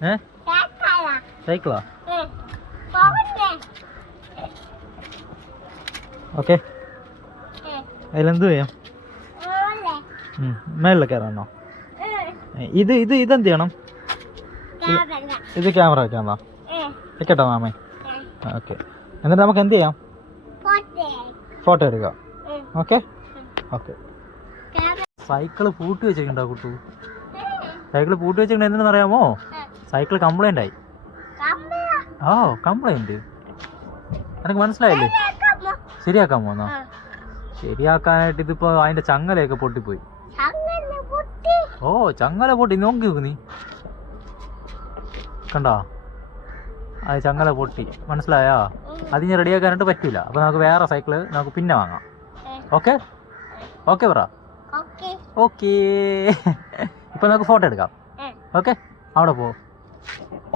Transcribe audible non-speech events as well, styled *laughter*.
ഏ? സൈക്കിളാ ഓക്കെ. അതിലെന്ത് ചെയ്യാം? മേളിൽ കയറാനോ ഇത് ഇത് ഇതെന്ത് ചെയ്യണം? ഇത് ക്യാമറ വെക്കാന്നാ വെക്കട്ടെ മാമേ. ഓക്കെ. എന്നിട്ട് നമുക്ക് എന്ത് ചെയ്യാം? ഫോട്ടോ എടുക്കാം. ഓക്കെ? ഓക്കെ. സൈക്കിൾ പൂട്ടി വെച്ചിട്ടുണ്ടോ കുട്ടു? സൈക്കിൾ പൂട്ടി വെച്ചിട്ടുണ്ടോ എന്തിനാണെന്നറിയാമോ അറിയാമോ? സൈക്കിൾ കംപ്ലൈന്റ് ആയി. ഓ കംപ്ലൈന്റ് എനിക്ക് മനസ്സിലായില്ലേ? ശരിയാക്കാൻ പോന്നോ ശരിയാക്കാനായിട്ട് ഇതിപ്പോ അതിന്റെ ചങ്ങലയൊക്കെ പൊട്ടിപ്പോയി. ഓ ചങ്ങല പൊട്ടി. നോക്കി നോക്ക് നീ. കണ്ടോ? അത് ചങ്ങല പൊട്ടി. മനസ്സിലായോ? അത് ഇനി റെഡിയാക്കാനായിട്ട് പറ്റൂല. അപ്പൊ നമുക്ക് വേറെ സൈക്കിൾ നമുക്ക് പിന്നെ വാങ്ങാം. ഓക്കെ ഓക്കെ പറ. ഓക്കെ ഓക്കേ *laughs* ഇപ്പൊ നമുക്ക് ഫോട്ടോ എടുക്കാം. ഓക്കെ അവിടെ പോ. Thank *laughs* you.